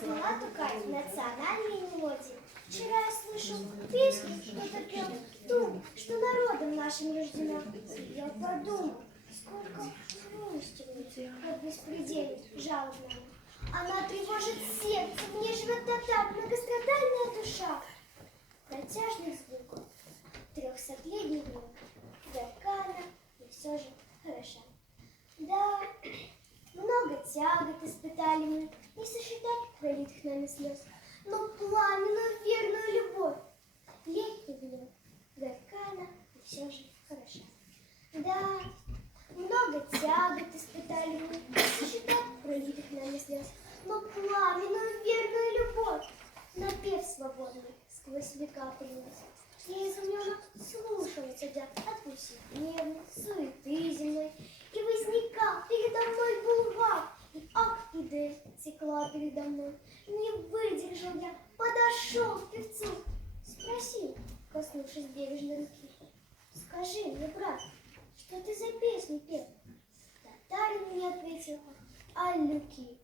Была такая национальная мелодия. Вчера я слышал песню, что-то пел, думал, что народом нашим рождена. Я подумал, сколько милостивей, как беспредельно, жалобно. Она тревожит сердце, мне живет так многострадальная душа. Протяжных звуков, 300-летний внук, Гаркана и все же хороша. Да, много тягот испытали мы, не сосчитать пролитых нами слез, но пламенную верную любовь, летний гнев, Гаркана и все же хороша. Да, много тягот испытали мы, не сосчитать пролитых нами слез, но пламенную верную любовь, напев свободный сквозь века принес. Я изумленно слушала тебя от повседневной суеты земной, и возникал передо мной бульвар, и Ак-Идель текла передо мной. Не выдержал я, подошел к певцу, спросил, коснувшись бережной руки: скажи мне, брат, что ты за песню пел? Татарин мне ответил: Аль-Люки.